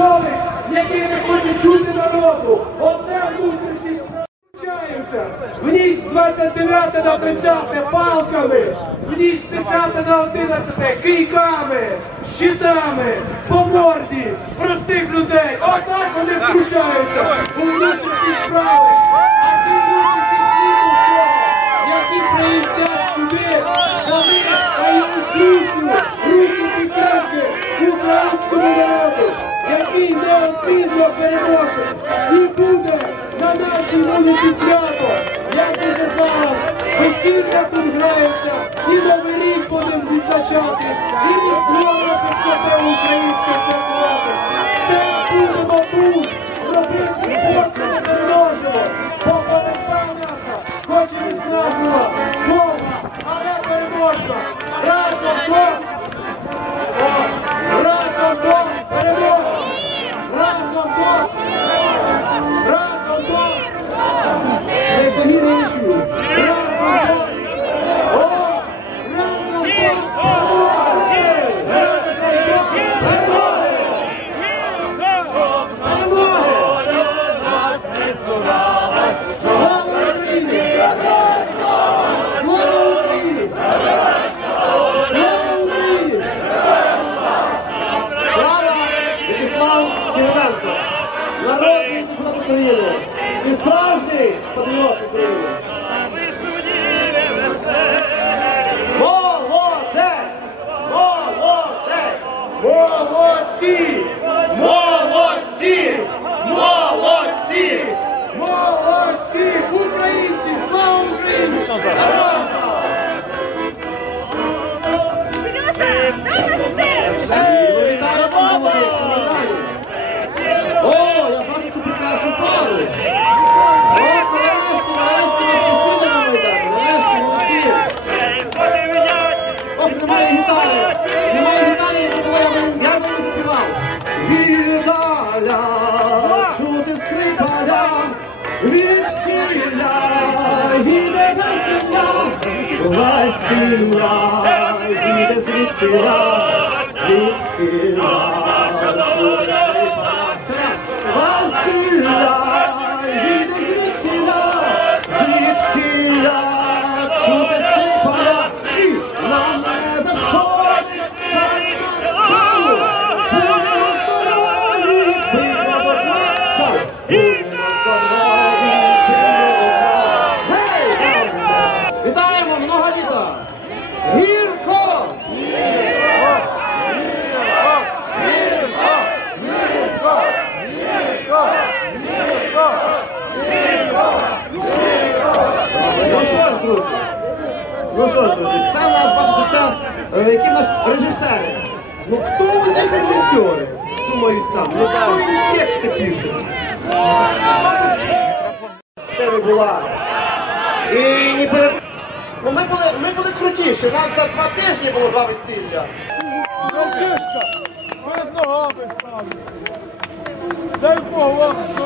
Янукович, який не хочуть чути народу. Оце внутрішність справи. Включаються. В ніч з 29 на 30 палками, в ніч з 10 на 11 кийками, щитами, по морді, простих людей. Отак вони включаються неодмінно і буде на нашій вулиці свято. Я дуже зараз весілля тут грається, України! І справжній патріот Vasilas, Vasilas, Vasilas, Vasilas, Vasilas, Vasilas, Vasilas, Vasilas, Vasilas, Vasilas, Ну що ж, це в нас бачите, які в нас режисери. Ну хто вони режисери? Думають там, ну хто їм тексти пише? Це не була. І не перед... Ну ми були, ми були крутіші, у нас за два тижні було два весілля. Кишка, перед ногами ставлю. Дай Бог вам.